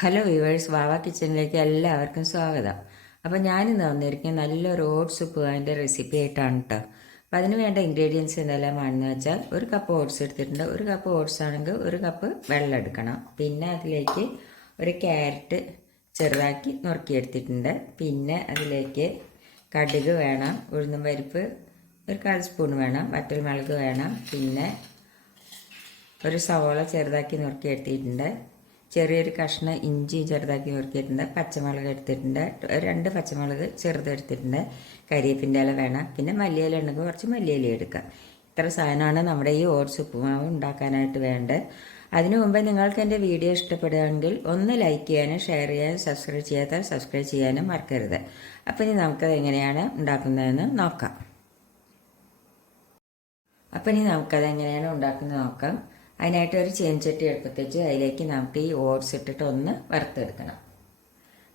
Hello viewers, വാവ കിച്ചണിലേക്ക് എല്ലാവർക്കും സ്വാഗതം. അപ്പോൾ ഞാനിന്ന് വന്നിരിക്കുന്നത് നല്ലൊരു ഓട്സ് ഉപ്പുമാവിൻ്റെ റെസിപ്പി ആയിട്ടാണ് കേട്ടോ. അപ്പോൾ അതിന് വേണ്ട ഇൻഗ്രീഡിയൻസ് എന്തെല്ലാമാണെന്ന് വെച്ചാൽ, ഒരു കപ്പ് ഓട്സ് എടുത്തിട്ടുണ്ട്. ഒരു കപ്പ് ഓട്സ് ആണെങ്കിൽ ഒരു കപ്പ് വെള്ളം എടുക്കണം. പിന്നെ അതിലേക്ക് ഒരു ക്യാരറ്റ് ചെറുതാക്കി നുറുക്കിയെടുത്തിട്ടുണ്ട്. പിന്നെ അതിലേക്ക് കടുക് വേണം, ഉഴുന്നും പരിപ്പ് ഒരു 1/4 സ്പൂൺ വേണം, വറ്റൽമുളക് വേണം, പിന്നെ ഒരു സവോള ചെറുതാക്കി നുറുക്കിയെടുത്തിട്ടുണ്ട്, ചെറിയൊരു കഷ്ണം ഇഞ്ചി ചെറുതാക്കി നുറുക്കിയിട്ടുണ്ട്, പച്ചമുളക് എടുത്തിട്ടുണ്ട്, 2 പച്ചമുളക് ചെറുതെടുത്തിട്ടുണ്ട്, കരിവേപ്പിൻ്റെ ഇല വേണം, പിന്നെ മല്ലിയില ഉണ്ടെങ്കിൽ കുറച്ച് മല്ലിയില എടുക്കാം. ഇത്ര സാധനമാണ് നമ്മുടെ ഈ ഓട്സ് ഉപ്പുമാവ് ഉണ്ടാക്കാനായിട്ട് വേണ്ടത്. അതിനു മുമ്പ് നിങ്ങൾക്ക് എൻ്റെ വീഡിയോ ഇഷ്ടപ്പെടുകയാണെങ്കിൽ ഒന്ന് ലൈക്ക് ചെയ്യാനും ഷെയർ ചെയ്യാനും സബ്സ്ക്രൈബ് ചെയ്യാത്താൽ സബ്സ്ക്രൈബ് ചെയ്യാനും മറക്കരുത്. അപ്പോൾ ഇനി നമുക്കത് എങ്ങനെയാണ് ഉണ്ടാക്കുന്നതെന്ന് നോക്കാം. നോക്കാം. അതിനായിട്ട് ഒരു ചീനച്ചട്ടി അടുപ്പത്ത് വെച്ച് അതിലേക്ക് നമുക്ക് ഈ ഓട്സ് ഇട്ടിട്ട് ഒന്ന് വറുത്തെടുക്കണം.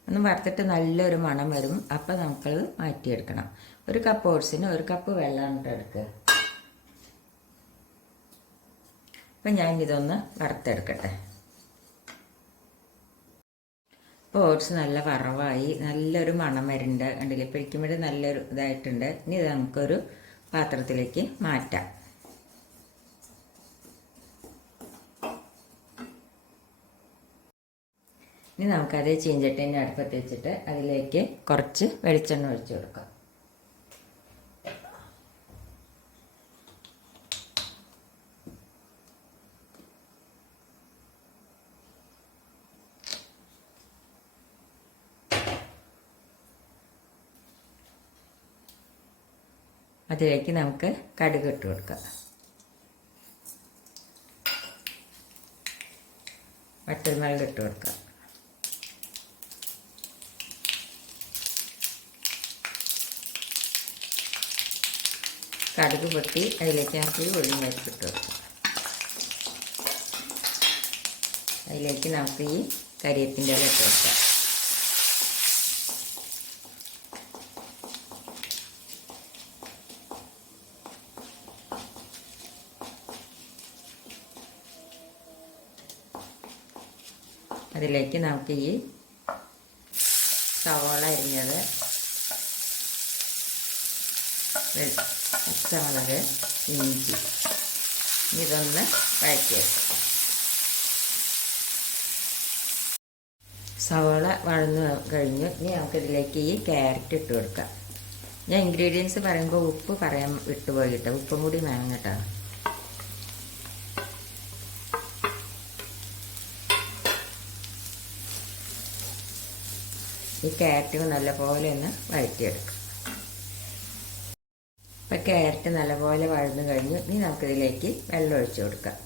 ഒന്ന് വറുത്തിട്ട് നല്ലൊരു മണം വരും. അപ്പോൾ നമുക്കത് മാറ്റിയെടുക്കണം. ഒരു കപ്പ് ഓട്സിന് 1 കപ്പ് വെള്ളം എടുക്കുക. അപ്പം ഞാനിതൊന്ന് വറുത്തെടുക്കട്ടെ. ഇപ്പോൾ ഓട്സ് നല്ല വറവായി നല്ലൊരു മണം വരുന്നുണ്ട്. കണ്ടില്ലേ, പിടിക്കുമ്പോൾ നല്ലൊരു ഇതായിട്ടുണ്ട്. ഇനി ഇത് നമുക്കൊരു പാത്രത്തിലേക്ക് മാറ്റാം. ഇനി നമുക്കത് ചീഞ്ചട്ടീൻ്റെ അടുപ്പത്ത് വെച്ചിട്ട് അതിലേക്ക് കുറച്ച് വെളിച്ചെണ്ണ ഒഴിച്ച് കൊടുക്കാം. അതിലേക്ക് നമുക്ക് കടുക് ഇട്ട് കൊടുക്കാം. വറ്റൽമുളക് ഇട്ട് കൊടുക്കാം. കടുക് പൊട്ടി അതിലേക്ക് നമുക്ക് ഉഴുന്ന് പരിപ്പ് ഇട്ട് കൊടുക്കാം. അതിലേക്ക് നമുക്ക് ഈ കരിവേപ്പിൻ്റെ ഇല ഇട്ട് കൊടുക്കാം. അതിലേക്ക് നമുക്ക് ഈ സവോള അരിഞ്ഞത്, പച്ചമുളക്, ഇഞ്ചി ഇതൊന്ന് വഴറ്റിയെടുക്കാം. സവോള വഴന്ന് കഴിഞ്ഞു. ഇനി നമുക്കിതിലേക്ക് ഈ ക്യാരറ്റ് ഇട്ട് കൊടുക്കാം. ഞാൻ ഇൻഗ്രീഡിയൻസ് പറയുമ്പോൾ ഉപ്പ് പറയാൻ വിട്ടുപോയി കേട്ടോ. ഉപ്പും കൂടി വേണം കേട്ടോ. ഈ ക്യാരറ്റ് നല്ലപോലെ ഒന്ന് വഴറ്റിയെടുക്കാം. ഇപ്പം ക്യാരറ്റ് നല്ലപോലെ വഴന്നു കഴിഞ്ഞു. ഇനി നമുക്കിതിലേക്ക് വെള്ളം ഒഴിച്ച് കൊടുക്കാം.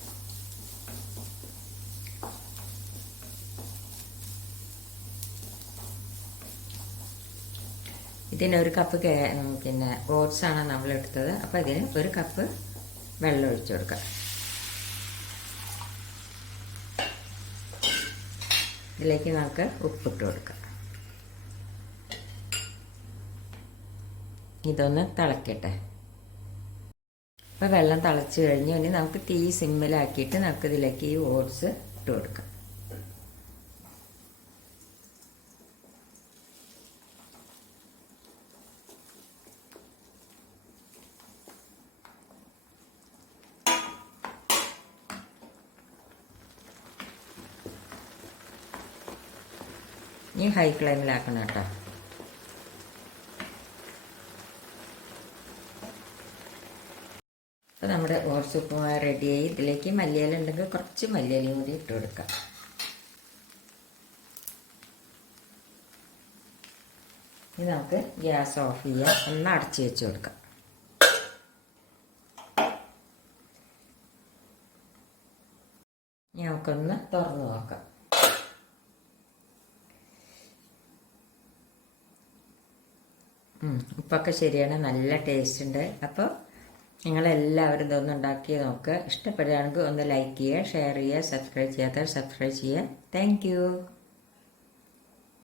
ഇതിന് 1 കപ്പ് പിന്നെ ഓട്സാണ് നമ്മളെടുത്തത്. അപ്പോൾ ഇതിന് 1 കപ്പ് വെള്ളം ഒഴിച്ച് കൊടുക്കാം. ഇതിലേക്ക് നമുക്ക് ഉപ്പിട്ട് കൊടുക്കാം. ഇതൊന്ന് തിളക്കട്ടെ. അപ്പോൾ വെള്ളം തിളച്ച് കഴിഞ്ഞു. ഇനി നമുക്ക് തീ സിമ്മിലാക്കിയിട്ട് നമുക്കിതിലേക്ക് ഈ ഓട്സ് ഇട്ട് കൊടുക്കാം. ഇനി ഹൈ ഫ്ലെയിമിലാക്കണം കേട്ടോ. അപ്പോൾ നമ്മുടെ ഓട്സ് ഉപ്പുമാവ് റെഡിയായി. ഇതിലേക്ക് മല്ലിയില ഉണ്ടെങ്കിൽ കുറച്ച് മല്ലിയിലയും കൂടി ഇട്ട് കൊടുക്കാം. ഇനി നമുക്ക് ഗ്യാസ് ഓഫ് ചെയ്യാം. ഒന്ന് അടച്ച് വെച്ച് കൊടുക്കാം. നമുക്കൊന്ന് തുറന്ന് നോക്കാം. ഉപ്പൊക്കെ ശരിയാണ്, നല്ല ടേസ്റ്റ് ഉണ്ട്. അപ്പോൾ നിങ്ങളെല്ലാവരും ഇതൊന്ന് ഉണ്ടാക്കി നോക്കുക. ഇഷ്ടപ്പെടുകയാണെങ്കിൽ ഒന്ന് ലൈക്ക് ചെയ്യുക, ഷെയർ ചെയ്യുക, സബ്സ്ക്രൈബ് ചെയ്യാത്തവർ സബ്സ്ക്രൈബ് ചെയ്യുക. താങ്ക്